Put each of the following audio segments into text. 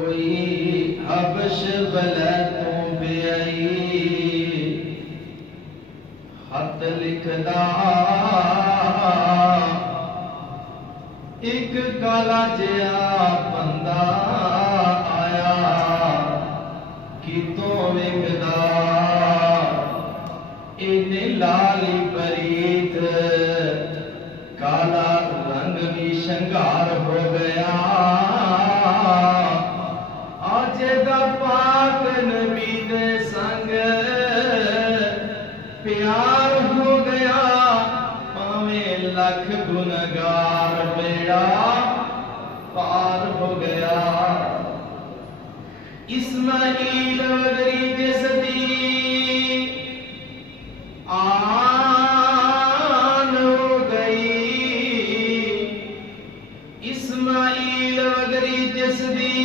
کوئی حبش بلتوں پہ آئی خط لکھدا ایک کالا جیا بندہ آیا کتوں وکدا ان لالی پریت کالا رنگ بھی شنگار ہو گیا آج دا پاک نبی دے سنگ پیار ہو گیا پاویں لکھ گنہگار بیڑا پار ہو گیا اسماعیل وگری جس دی آن ہو گئی اسماعیل وگری جس دی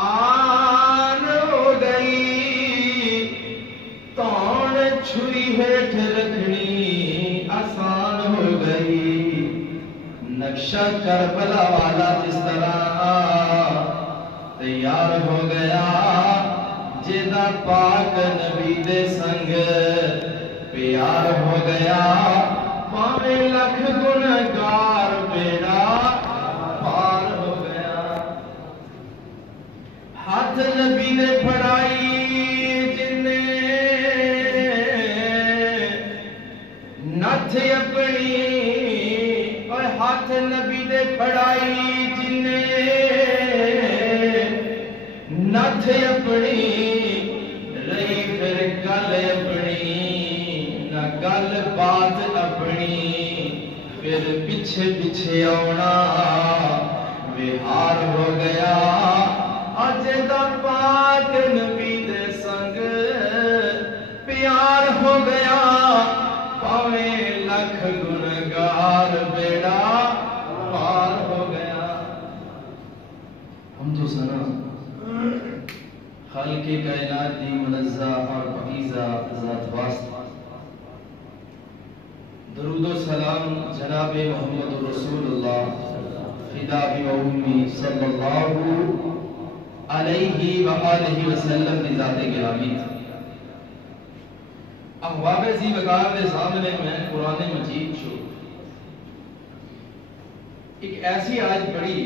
آن ہو گئی تون چھری ہیٹھ رکھنی آسان ہو گئی نقشہ کربلا والا جس طرح تیار ہو گیا جدا پاک نبی دے سنگ پیار ہو گیا پاویں لکھ گنہگار بیڑا پار ہو گیا ہاتھ نبی نے پھڑائی جنے نتھ اپنی اور ہاتھ نبی نے پھڑائی جنے نتھ اپنی رہی پھر گل اپنی نہ گل بات اپنی پھر پیچھے پیچھے آنا وہار ہو گیا اج دا پاک نبی دے سنگ پیار ہو گیا پاویں لکھ گنہگار بیڑا پار ہو گیا ہم تو سنا خالق کائنات دی منزہ اور پاکیزہ ذات واسطہ درود و سلام جناب محمد رسول اللہ فدا بی و امی صلی اللہ علیہ وآلہ وسلم دی ذات گرامی احواب زی وقار دے سامنے میں قرآن مجید چھو ایک ایسی آیت پڑھی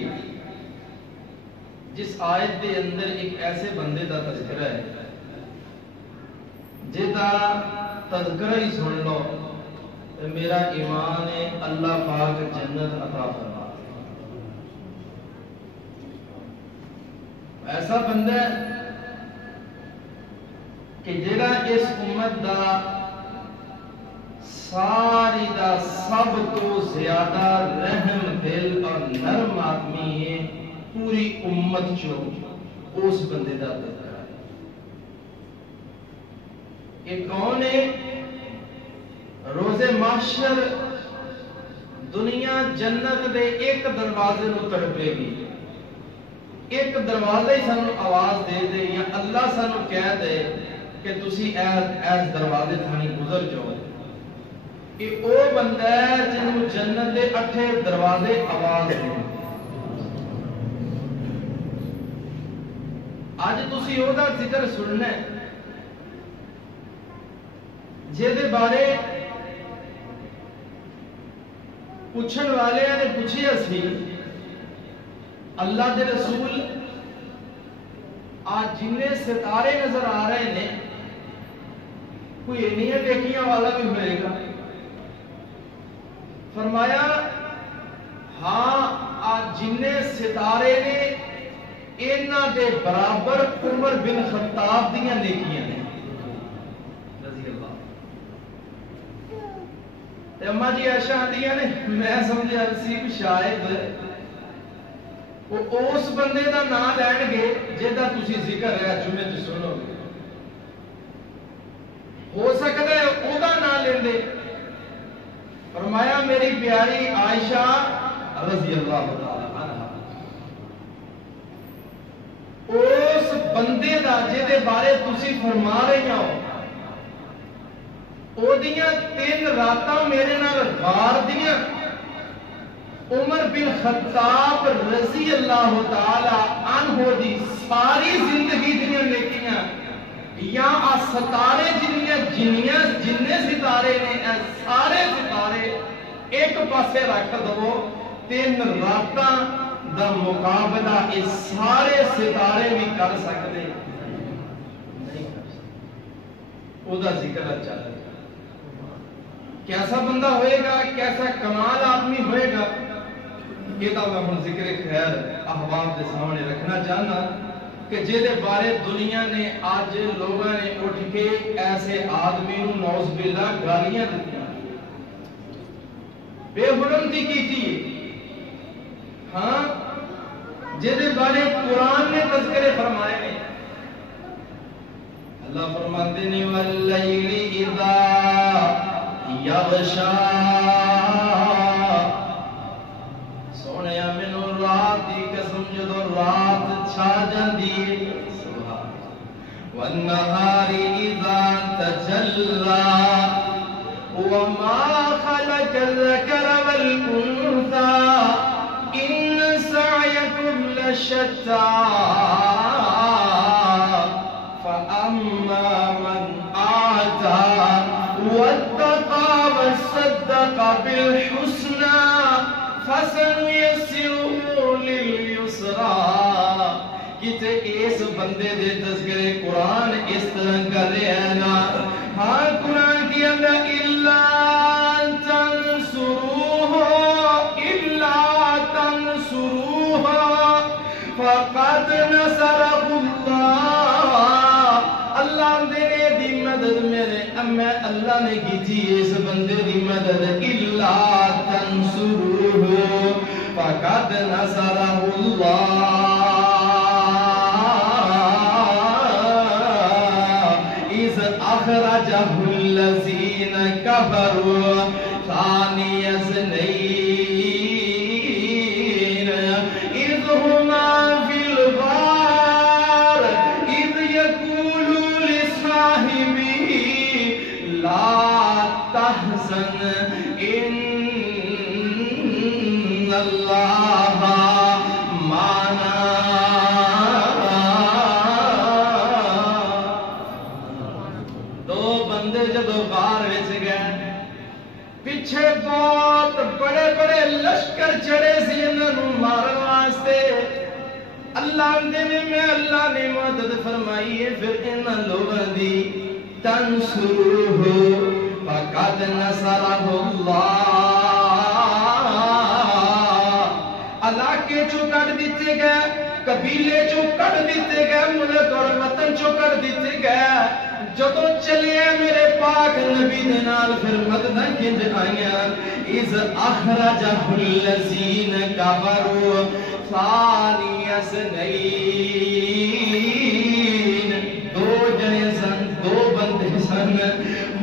جس آیت دے اندر ایک ایسے بندے دا تذکرہ ہے جدا تذکرہ ہی سن لو تو میرا ایمان ہے اللہ پاک جنت عطا فرما ایسا بندہ ہے کہ جڑا اس امت دا ساری دا سب تو زیادہ رحم دل اور نرم آدمی ہے پوری امت جو اس بندے دا تذکرہ ہے یہ کون ہے روز محشر دنیا جنت دے ایک دروازے نو تڑپے گی ایک دروازہ ہی سانو آواز دے دے یا اللہ سانو کہہ دے کہ تسی ایس دروازے تھانی گزر جاؤ یہ او بندہ ہے جنہوں جنت دے 8 دروازے آواز دے آج تسی او دا ذکر سننا ہے جے دے بارے پوچھن والے نے پوچھی اسی اللہ دے رسول آج جنہیں ستارے نظر آ رہے ہیں کوئی انہیں دیکھیاں والا بھی ہوئے گا فرمایا ہاں آج جنہیں ستارے نے اینا دے برابر عمر بن خطاب دیاں نیکیاں نے رضی اللہ تے اماں جی عائشہ آندیاں نے میں سمجھا سی شاید وہ اس بندے دا نام لین گے جہاں تسی ذکر ہے جمعے تو سنو گے ہو سکتا ہے او دا نام لین دے فرمایا میری پیاری عائشہ رضی اللہ عنہ اس بندے دا جہدے بارے تسی فرما رہی ہو او دیاں 3 راتاں میرے نال غار دیاں عمر بن خطاب رضی اللہ تعالی عنہ دی ساری زندگی دنیا نیکیاں یا ستارے جننے ستارے نے سارے ستارے ایک پاسے رکھ دو 3 راتاں دا مقابلہ اس سارے ستارے بھی کر سکتے نہیں کر سکتے. او دا ذکر چل رہا کیسا بندہ ہوئے گا, کیسا کمال آدمی ہوئے گا, یہ تو میں ہن ذکر خیر احباب کے سامنے رکھنا چاہنا کہ جہدے بارے دنیا نے آج لوگوں نے اٹھ کے ایسے آدمی نو نعوذ باللہ گالیاں دیتی بے حرمتی کی تھی. ہاں جہدے بارے قرآن نے تذکرے فرمائے نے. اللہ فرماتے ہیں واللیل اذا یغشا, سونیا مینوں رات دی قسم جدوں رات چھا جاندی والنہار اذا تجلا وما خلق الذکر والانثى ان سعیکم لشتى فاما من آتى واتقى وصدق بالحسنى فسنيسره لليسرى. کتے اس بندے دے تذکرے قرآن اس طرح کر رہے ہیں نا. ہاں قرآن کی اندر الا تنصروه فقد نصره اللہ. اللہ نے دی مدد میرے میں اللہ نے کی تھی اس بندے دی مدد. الا تنصروه فقد نصره اللہ أخرجه الذين كفروا ثاني اثنين إذ هما في الغار إذ يقول لصاحبه لا تحزن إن الله معنا. جدو غار وچ گئے پیچھے بہت بڑے بڑے لشکر چڑے سی انہاں مارن واسطے. اللہ نے مدد فرمائی ہے. پھر انہاں لوگاں دی تنصروه فقد نصره اللہ. علاقے چوں کٹ دیتے گئے, قبیلے چوں کٹ دیتے گئے, ملک اور وطن چوں کٹ دیتے گئے. جدو چلے میرے پاک نبی دے نال پھر مدداں کنج آئیاں. اذ اخرجہ الذین کفروا ثانی اثنین. 2 جنے سن, 2 بندے سن.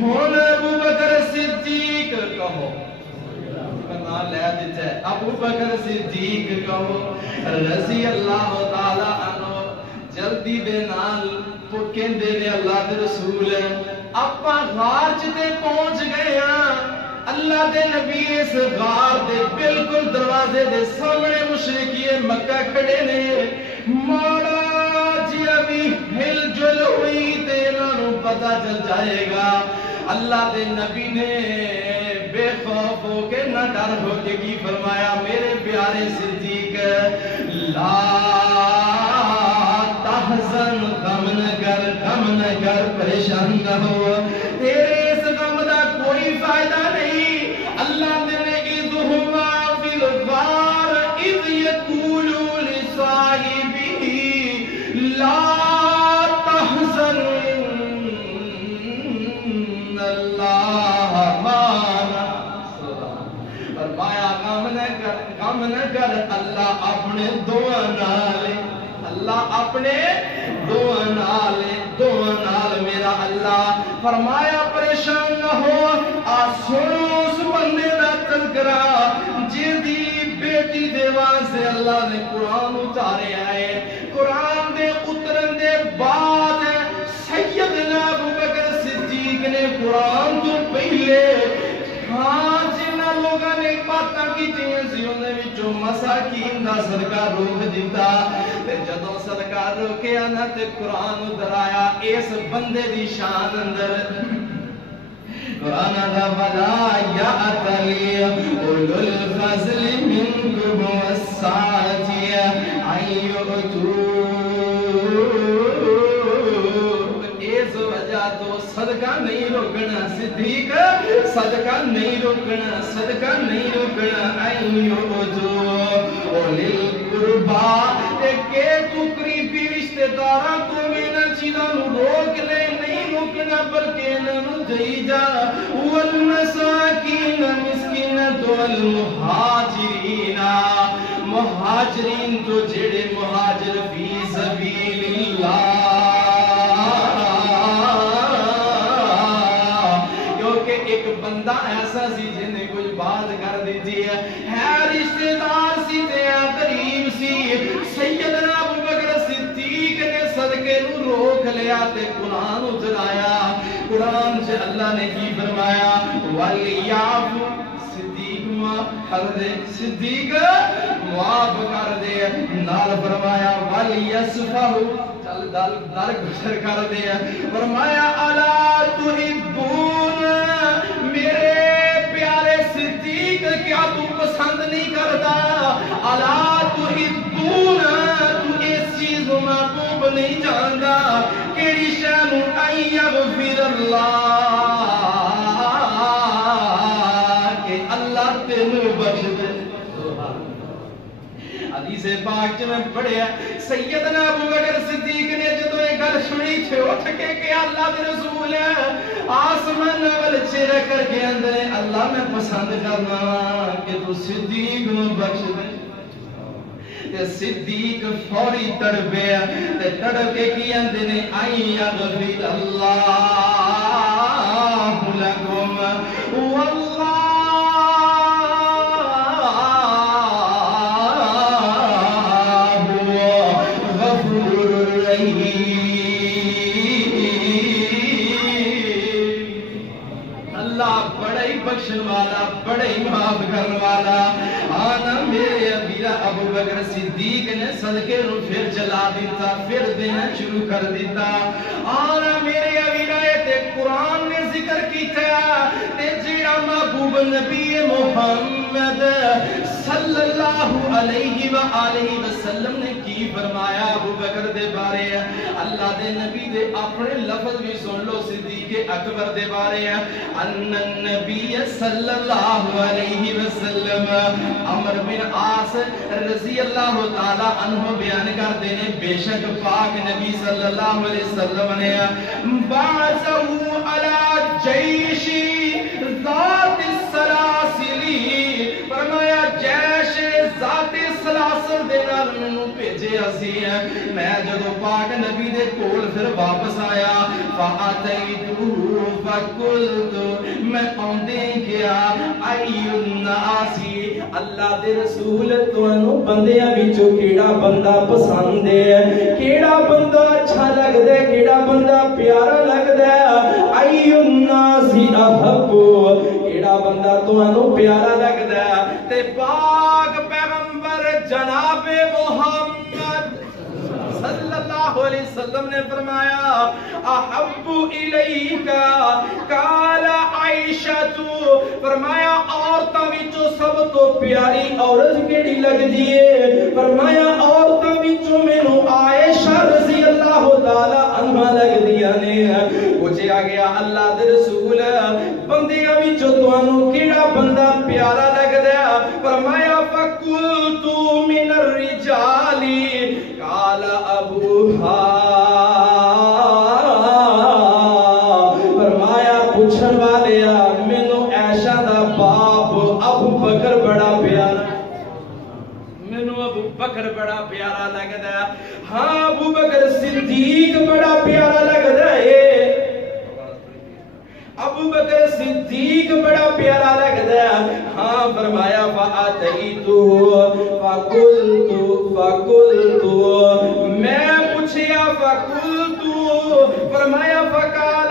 ہن ابو بکر صدیق کہو نام لے دیتا ہے. ابو بکر صدیق کہو رضی اللہ تعالی عنہ جلدی دے نال کہندے نے اللہ دے رسول اپا غار چتے پہنچ گئے ہاں. اللہ دے نبی اس غار دے بالکل دروازے دے سامنے مشرکین مکہ کھڑے نے. ماڑا جی ابھی ہل جل ہوئی تے انہاں نوں پتہ چل جائے گا. اللہ دے نبی نے بے خوف ہو کے نہ ڈر ہو کے کی فرمایا میرے پیارے صدیق لا تحزن, غم نہ کر, پریشان نہ ہو, تیرے اس غم دا کوئی فائدہ نہیں. اللہ نے اذ ہما فی الغار اذ یقول لصاحبہ لا تحزن ان اللہ معنا. فرمایا غم نہ کر, اللہ اپنے دعا نال, اللہ اپنے دعا نال میرا اللہ. فرمایا پریشان نہ ہو. سنو اس بندے دا تذکرہ جدی بیٹی دے واسطے اللہ نے قرآن اتارے آئے. قرآن دے اترن دے بعد سیدنا ابو بکر صدیق نے قرآن تو پہلے ہاں جنہ لوگوں نے خیراتاں کیتیاں سی انہاں وچوں مساکین دا صدقہ روک دیتا تے جدوں صدقہ روکیا نا تے قرآن ادھر آیا اس بندے دی شان اندر قرآن دا ولا یأتلی اولو الفضل منکم والسعة ان یؤتوا اس وجہ تو صدقہ نہیں روکنا صدیق صدقہ نہیں روکنا صدقہ نہیں روکنا ان یؤتوا اولی القربا کہ تو قریبی رشتہ داراں تو انہاں چیزاں نوں روک لے نہیں روکنا بلکہ انہاں نوں دئی جا والمساکین مسکینۃ والمہاجرین مہاجرین تو جڑے مہاجر فی سبیل اللہ کیونکہ ایک بندہ ایسا سی جن نے کوئی بات کر دیتی ہے رشتہ دار سی تے غریب سی سیدنا ابو بکر صدیق نے صدقے نو روک لیا تے قرآن اتر آیا قرآن سے اللہ نے کی فرمایا وَلْيَعْفُ صدیق معاف کر دے صدیق معاف کر دے نال فرمایا وَلْيَصْفَحُ چل در گزر کر دے فرمایا أَلَا تُحِبُّونَ میرے پیارے صدیق کیا تو پسند نہیں کرتا أَلَا تُحِبُّونَ تو اس چیز محبوب نہیں جانتا کیڑی شان ان یغفر اللہ کہ اللہ تینوں بخش دے حدیث پاک میں پڑھیا سیدنا ابو بکر صدیق نے جدوں یہ گل سنی تھے اٹھ کے کہ اللہ کے رسول آسمان ول چہرہ کر کے اندر اللہ میں پسند کرنا کہ تو صدیق نو بخش دے تے صدیق فوری تڑپے تے تڑپے کی اندر نے آئی یغفر اللہ لکم واللہ غفور رحیم اللہ بڑا ہی بخشن والا بڑا ہی معاف کرنے والا آنا میرے ابیرہ ابو بکر صدیق نے صدقے نو پھر چلا دیتا پھر دینا شروع کر دیتا آنا میرے ابیرہ تے قرآن نے ذکر کیتا تے جیڑا محبوب نبی محمد صلی اللہ علیہ وآلہ وسلم نے کی فرمایا ابو بکر دے بارے اللہ دے نبی دے اپنے لفظ بھی سن لو صدیق اکبر دے بارے ان النبی صلی اللہ علیہ وسلم عمر بن عاص رضی اللہ تعالی عنہ بیان کرتے ہیں بے شک پاک نبی صلی اللہ علیہ وسلم نے بعثہ علی جیش ذات السلاسلی فرمایا جیش ذات سلاسل دے نال مینوں بھیجے اسی میں جدوں پاک نبی دے کول پھر واپس آیا فاتیتو فقلت میں اوندے گیا ای الناسی اللہ دے رسول تانوں بندیاں وچوں کیڑا بندہ پسند ہے کیڑا بندہ اچھا لگدا ہے کیڑا بندہ پیارا لگدا ہے ای الناسی احب کیڑا بندہ تانوں پیارا لگدا ہے تے پاک پیغمبر جناب محمد صلی اللہ علیہ وسلم نے فرمایا احب الیکا قال عائشہ فرمایا عورتاں وچوں سب تو پیاری عورت کیڑی لگدی ہے فرمایا عورتاں وچوں مینوں عائشہ رضی اللہ تعالی عنہا لگدیاں نے پوچھا گیا اللہ دے رسول بندیاں وچوں تانوں کیڑا بندہ پیارا لگدا ہے فرمایا فقلت من الرجال قال ابوہا فرمایا پوچھن والیا مینوں عائشہ دا باپ ابو بکر بڑا پیارا مینوں ابو بکر بڑا پیارا لگدا ہے ہاں ابو بکر صدیق بڑا پیارا لگدا ہے ابو بکر صدیق بڑا پیارا لگدا ہے ہاں فرمایا فاتیتو فقلت میں پوچھیا فقلت فرمایا فقال